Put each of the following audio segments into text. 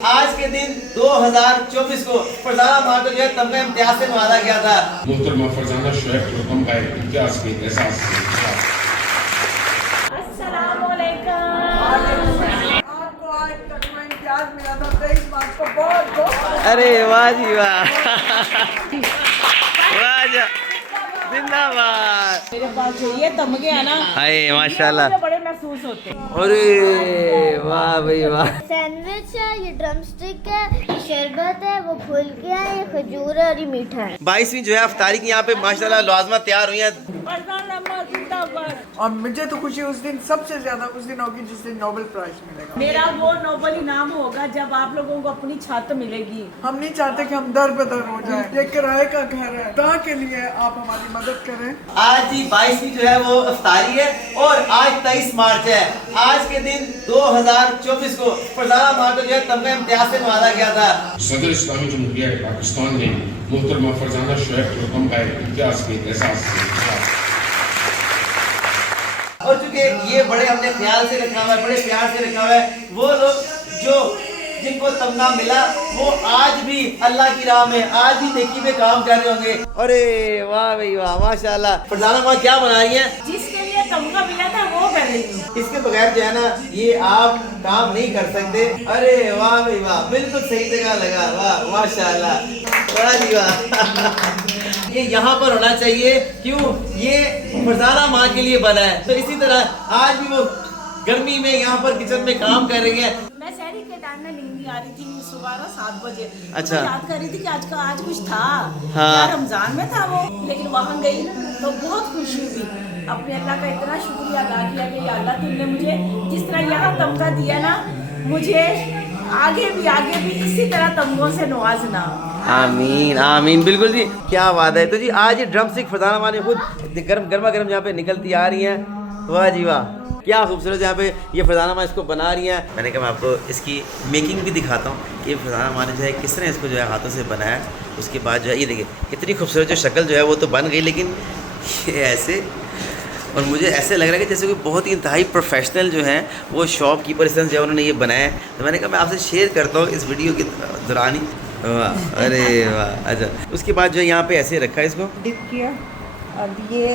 आज के दिन 2024 को फरजाना माँ को जो है तमगा इम्तियाज से नवाजा गया था। मोहतरमा फरजाना शोएब को तमगा इम्तियाज के एहसास से आपको आज तमगा इम्तियाज मिला था 23 मार्च को। बहुत अरे वाह जी वाह वाह जा जिंदाबाद। मेरे पास जो ये तमगे है ना, हाय माशाल्लाह, मुझे बड़े महसूस होते हैं। अरे वाह भाई वाह। सैंडविच है, ये ड्रम स्टिक है, ये शरबत है, वो फुल्के हैं, ये खजूर है और ये मीठा है। 22वीं जो है अफ्तारी की यहाँ पे माशाल्लाह लाजमा तैयार हुई है। और मुझे तो खुशी उस दिन सबसे ज्यादा उस दिन होगी जिस दिन नोबेल प्राइज मिलेगा। मेरा वो नोबल इनाम होगा जब आप लोगों को अपनी छत मिलेगी। हम नहीं चाहते कि हम दर बदर हो जाए। ये किराए का घर है, ता के लिए आप हमारी मदद करें। आज ही 22वीं जो है वो अफ्तारी है और आज 23 मार्च है। आज के दिन 2024 को फरजाना माँ को जो है तमगा इम्तियाज से नवाजा गया था। सदर इस्लामी जमहूरिया पाकिस्तान ने मोहतरमा फरजाना शोएब को तमगा इम्तियाज के एहसास से और चूंकि ये बड़े हमने ख्याल से रखा हुआ है, बड़े प्यार से रखा हुआ है, वो लोग जो जिनको तमगा मिला वो आज भी अल्लाह की राह में, आज भी नेकी में काम कर रहे होंगे। अरे वाह भाई वाह माशाल्लाह। फरजाना माँ क्या बना रही हैं? जिसके लिए तमगा मिला था वो कर रही हूँ। इसके बगैर जो है ना ये आप काम नहीं कर सकते। अरे वाह भाई वाह, बिल्कुल सही जगह लगा। वाह माशाल्लाह, वाह जी वाह। ये यहाँ पर होना चाहिए, क्यों? ये फरजाना माँ के लिए बना है। तो इसी तरह आज भी वो गर्मी में यहाँ पर किचन में काम कर रही है। मैं शहरी के टाइम में नींद नहीं आ रही थी, सुबह 7 बजे। अच्छा। मैं याद कर रही थी कि आज कुछ था। हाँ। क्या रमजान में था वो, लेकिन वहाँ गई तो बहुत खुशी हुई। अपने अल्लाह का इतना शुक्रिया अदा किया कि या अल्लाह तुमने मुझे जिस तरह यहाँ तमगा दिया ना, मुझे आगे भी इसी तरह तमगों से नवाजना। आमीन आमीन, बिल्कुल जी, क्या बात है। तो जी आज ये ड्रम स्टिक फरजाना माँ ने खुद गर्मा गर्म यहाँ पे निकलती आ रही हैं। वाह जी वाह, क्या खूबसूरत यहाँ पे ये फरजाना माँ इसको बना रही हैं। मैंने कहा मैं आपको इसकी मेकिंग भी दिखाता हूँ कि फरजाना माँ ने जो है किस तरह इसको जो है हाथों से बनाया। उसके बाद जो है ये देखिए इतनी खूबसूरत जो शक्ल जो है वो तो बन गई, लेकिन ये ऐसे, और मुझे ऐसे लग रहा है कि जैसे कोई बहुत ही इंतहाई प्रोफेशनल जो है वो शॉपकीपर इस तरह जो है उन्होंने ये बनाया है। तो मैंने कहा मैं आपसे शेयर करता हूँ इस वीडियो के दौरान ही। वाह, अरे वाह। अच्छा, उसके बाद जो है यहाँ पे ऐसे रखा है इसको, डिप किया। अब ये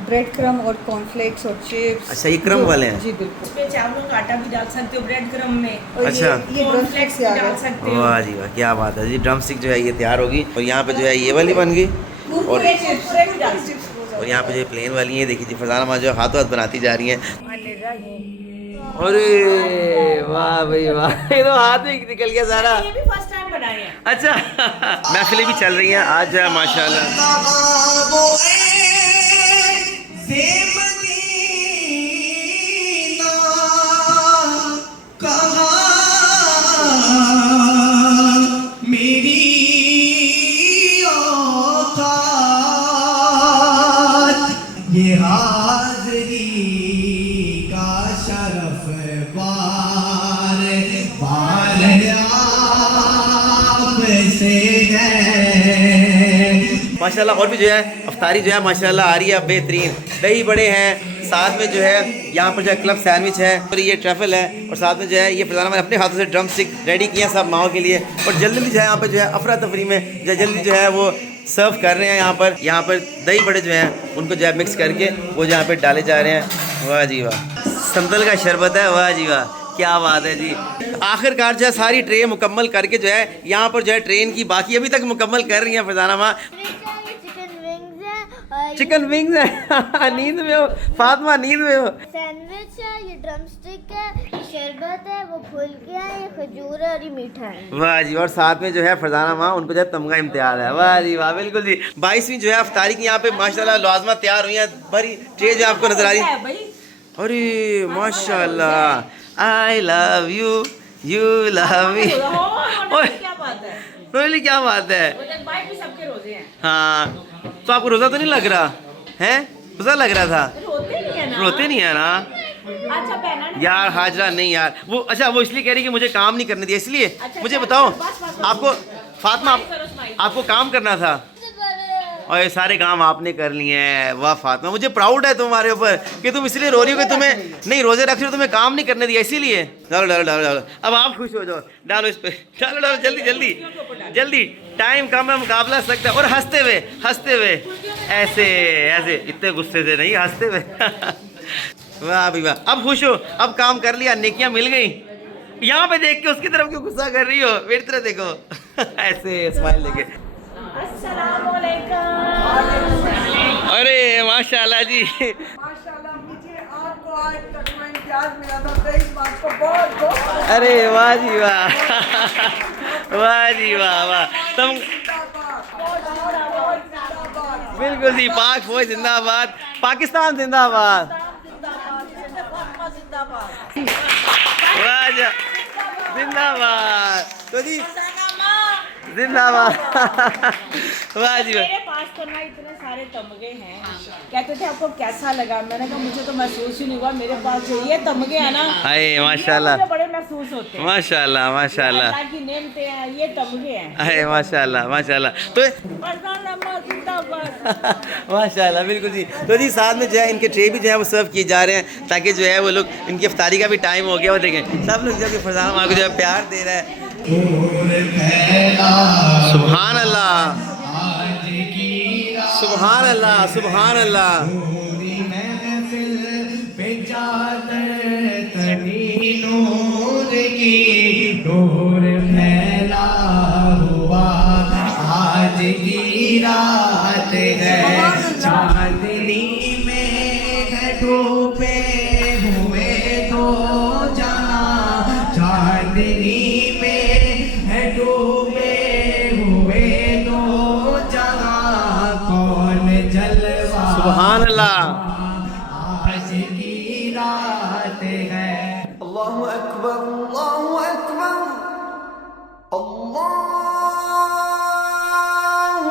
ब्रेड क्रम और कॉर्नफ्लेक्स और चिप्स। अच्छा ये क्रम वाले हैं। जी बिल्कुल। उसमें चावलों का आटा भी डाल सकते हो ब्रेड क्रम में। और अच्छा। ये ड्रम फ्लेक्स से भी आ डाल गया। सकते हो। वाह जी वाह, क्या बात है जी। ड्रम स्टिक जो है ये तैयार होगी और यहाँ पे जो है ये वाली बन गई, कुरकुरे चिप्स भी डाल सकते हो। और यहाँ पे जो है प्लेन वाली है। देखिए जी फरजाना माँ जो है हाथों हाथ बनाती जा रही हैं। अरे वाह भाई वाह, ये तो हाथ में निकल गया सारा। ये भी फर्स्ट टाइम बनाए हैं। अच्छा महफिलें भी चल रही हैं आज जो है माशाल्लाह। ये हाज़री का शरफ बार बार आपसे है। माशाल्लाह। और भी जो है अफ्तारी जो है माशाल्लाह आ रही है बेहतरीन। दही बड़े हैं, साथ में जो है यहाँ पर जो है क्लब सैंडविच है और ये ट्रैफल है, और साथ में जो है ये फरजाना मैंने अपने हाथों से ड्रम स्टिक रेडी किया सब माओ के लिए। और जल्दी जो है यहाँ पर जो है अफरा तफरी में जल्दी जो है वो सर्व कर रहे हैं। यहाँ पर दही बड़े जो हैं उनको जो है मिक्स करके वो यहाँ पे डाले जा रहे हैं। वाह जी वाह, संतल का शरबत है। वाह जी वाह, क्या बात है जी। आखिरकार जो है सारी ट्रे मुकम्मल करके जो है यहाँ पर जो है ट्रेन की बाकी अभी तक मुकम्मल कर रही हैं फरजाना माँ। चिकन विंग्स है। नींद में हो फातिमा, नींद में हो। सैंडविच है, ये ड्रम स्टिक है, ये शरबत है, वो फुल्के हैं, ये खजूर है और ये मीठा है। वाह जी, और साथ में जो है फरजाना माँ उनको जो है तमगा इम्तियाज है। वाह जी वाह, बिल्कुल जी। 22वीं जो है अफ्तारी की यहाँ पे माशाल्लाह लाजमा तैयार हुई है। भरी ट्रे जो आपको नजर आ रही है। अरे माशाल्लाह, I love you, you love me. क्या बात है, रोली क्या बात है। भी सबके रोजे हैं। हाँ, तो आपको रोज़ा तो नहीं लग रहा है? रोज़ा लग रहा था। रोते नहीं है ना। रोते नहीं है ना अच्छा बहना ने- यार हाजरा, नहीं यार वो। अच्छा वो इसलिए कह रही कि मुझे काम नहीं करने दिया इसलिए। अच्छा, मुझे अच्छा, बताओ बस। आपको फातिमा स्माइल करो, स्माइल। आपको काम करना था। और ये सारे काम आपने कर लिए हैं। वाह फातिमा, मुझे प्राउड है तुम्हारे ऊपर कि तुम इसलिए रो रही हो कि तुम्हें नहीं रोजे रख रही हो, तुम्हें काम नहीं करने दिया इसीलिए। डालो डालो डालो डालो, अब आप खुश हो जाओ, डालो इस पे, डालो डालो जल्दी जल्दी जल्दी, टाइम कम है, मुकाबला सकता है। और हंसते हुए ऐसे ऐसे, इतने गुस्से से नहीं, हंसते हुए। वाह भी वाह, अब खुश हो, अब काम कर लिया, नेकियां मिल गई। यहाँ पे देख के उसकी तरफ क्यों गुस्सा कर रही हो, मेरी तरफ देखो। ऐसे स्माइल लेके। अरे माशाल्लाह जी, माशाल्लाह मुझे आपको आज तक मैं इम्तियाज मिला था 23 मार्च को, बहुत अरे वाह जी वाह, वाह जी वाह वाह, तुम बिल्कुल जी, पाक फौज जिंदाबाद, पाकिस्तान जिंदाबाद, वाह जी जिंदाबाद, तो जी जिंदाबाद। वाह जी वाह। मेरे पास तो ना इतने सारे तमगे हैं, कहते थे आपको कैसा लगा, मैंने कहा मुझे तो महसूस ही नहीं हुआ, मेरे पास जो ये तमगे हैं ना, अरे माशाल्लाह, मुझे बड़े महसूस होते हैं। माशाल्लाह माशाल्लाह, अल्लाह की नेमतें हैं, ये तमगे हैं। अरे माशाल्लाह माशाल्लाह, तो माशाल्लाह बिल्कुल जी। तो जी साथ में जो है इनके ट्रे भी जो है वो सर्व किए जा रहे हैं, ताकि जो है वो लोग, इनकी इफ्तारी का भी टाइम हो गया। वो देखें सब लोग जब फरजाना माँ को जो है प्यार दे रहा है। सुभान अल्लाह सुभान अल्लाह सुभान अल्लाह। नूर फैला हुआ आज की रात है, चांदनी में है डूबे हुए दो जहां, चांदनी में है डूबे हुए दो जहां, कौन जलवा सुभान अल्लाह। आज की रात है। अल्लाहु अकबर अल्लाहु अकबर अल्लाहु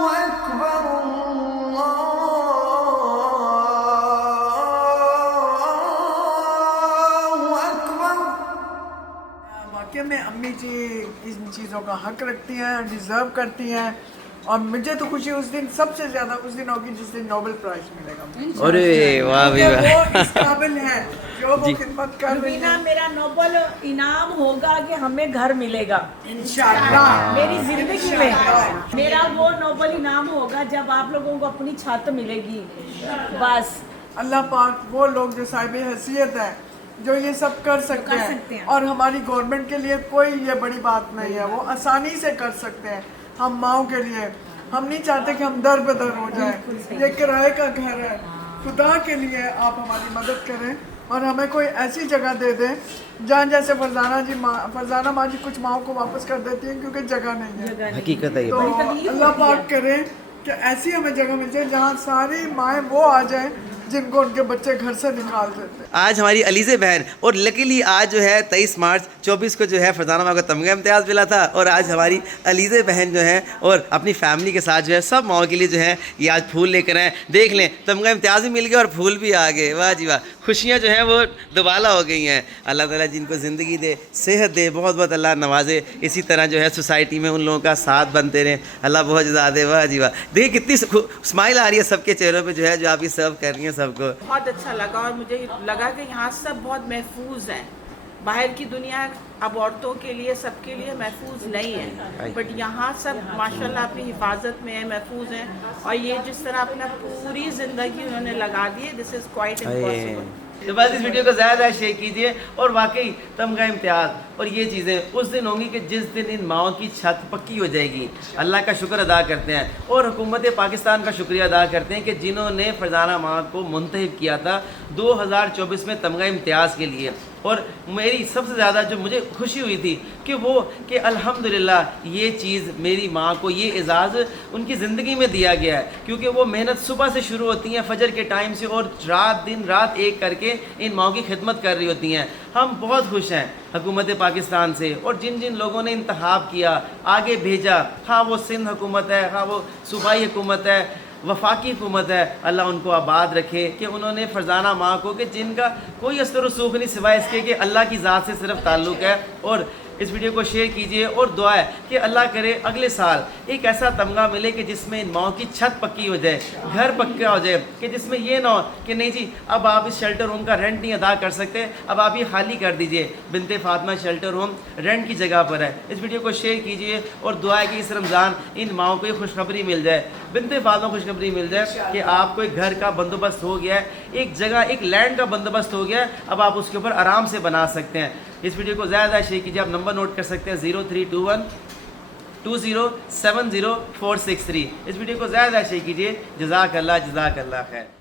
अकबर अल्लाहु अकबर। वाकई में अम्मी जी इन चीज़ों का हक रखती हैं, डिज़र्व करती हैं, और मुझे तो खुशी उस दिन सबसे ज़्यादा उस दिन होगी जिस दिन नोबेल प्राइज़ मिलेगा। अरे वाह भी क्योंकि वाह, वो इस काबिल है जो वो खिदमत कर रही बिना है। मेरा नोबल इनाम होगा कि हमें घर मिलेगा इंशाअल्लाह मेरी जिंदगी में, मेरा वो नोबल इनाम होगा जब आप लोगों को अपनी छत मिलेगी। बस अल्लाह पाक वो लोग जो साहिब हैसियत है, जो ये सब कर सकते हैं, और हमारी गवर्नमेंट के लिए कोई ये बड़ी बात नहीं है, वो आसानी से कर सकते हैं। हम माओ के लिए हम नहीं चाहते कि हम दर बदर हो जाए, ये किराए का घर है। खुदा के लिए आप हमारी मदद करें और हमें कोई ऐसी जगह दे दें जहाँ, जैसे फरजाना माँ जी कुछ माओ को वापस कर देती हैं क्योंकि जगह नहीं है। हकीकत है ये। तो अल्लाह पाक करे कि ऐसी हमें जगह मिल जाए जहाँ सारी माएँ वो आ जाएं जिनको उनके बच्चे घर से निकाल देते हैं। आज हमारी अलीज़े बहन, और लकीली आज जो है 23 मार्च 24 को जो है फरजाना माँ को तमगा इम्तियाज़ मिला था, और आज हमारी अलीज़े बहन जो है और अपनी फैमिली के साथ जो है सब माओ के लिए जो है ये आज फूल लेकर आए। देख लें, तमगा इम्तियाज़ भी मिल गया और फूल भी आ गए। वाह जी वाह, खुशियाँ जो हैं वो दुबाला हो गई हैं। अल्लाह ताला जिनको ज़िंदगी दे, सेहत दे, बहुत बहुत अल्लाह नवाजे, इसी तरह जो है सोसाइटी में उन लोगों का साथ बनते रहें, अल्लाह बहुत ज़्यादा दे। वाह जी वाह, देखिए कितनी स्माइल आ रही है सबके चेहरों पर जो है, जो आप ये सर्व कर रही हैं सबको। बहुत अच्छा लगा, और मुझे लगा कि यहाँ सब बहुत महफूज हैं। बाहर की दुनिया अब औरतों के लिए, सबके लिए महफूज नहीं है, बट यहाँ सब माशाल्लाह अपनी हिफाजत में है, महफूज हैं। और ये जिस तरह अपना पूरी ज़िंदगी उन्होंने लगा दी है, दिस इज़ क्वाइट इम्पॉसिबल। तो बस इस वीडियो को ज़्यादा शेयर कीजिए, और वाकई तमगा इम्तियाज़ और ये चीज़ें उस दिन होंगी कि जिस दिन इन माओं की छत पक्की हो जाएगी। अल्लाह का शुक्र अदा करते हैं, और हुकूमत पाकिस्तान का शुक्रिया अदा करते हैं कि जिन्होंने फरजाना माँ को मुंतखब किया था 2024 में तमगा इम्तियाज़ के लिए। और मेरी सबसे ज़्यादा जो मुझे खुशी हुई थी कि अल्हम्दुलिल्लाह ये चीज़ मेरी माँ को ये एज़ाज़ उनकी ज़िंदगी में दिया गया है, क्योंकि वो मेहनत सुबह से शुरू होती हैं फजर के टाइम से, और दिन रात एक करके इन माओं की खिदमत कर रही होती हैं। हम बहुत खुश हैं हुकूमत पाकिस्तान से, और जिन जिन लोगों ने इंतखाब किया, आगे भेजा, हाँ वो सिंध हुकूमत है, हाँ वो सूबाई हुकूमत है, वफाकी हुकूमत है, अल्लाह उनको आबाद रखे कि उन्होंने फरजाना माँ को, कि जिनका कोई असर रसूख नहीं सिवाय इसके कि अल्लाह की ज़ात से सिर्फ ताल्लुक़ है, और इस वीडियो को शेयर कीजिए और दुआ है कि अल्लाह करे अगले साल एक ऐसा तमगा मिले कि जिसमें इन माओं की छत पक्की हो जाए, घर पक्का हो जाए, कि जिसमें ये ना हो कि नहीं जी अब आप इस शेल्टर होम का रेंट नहीं अदा कर सकते, अब आप ये खाली कर दीजिए। बिनते फातिमा शेल्टर होम रेंट की जगह पर है। इस वीडियो को शेयर कीजिए और दुआ है कि इस रमज़ान इन माओं को खुशखबरी मिल जाए, बिनते फातिमा खुशखबरी मिल जाए कि आपको एक घर का बंदोबस्त हो गया है, एक जगह एक लैंड का बंदोबस्त हो गया है, अब आप उसके ऊपर आराम से बना सकते हैं। इस वीडियो को ज़्यादा शेयर कीजिए। आप नंबर नोट कर सकते हैं 0321 2070463। इस वीडियो को ज़्यादा शेयर कीजिए। जज़ाकल्लाह खैर।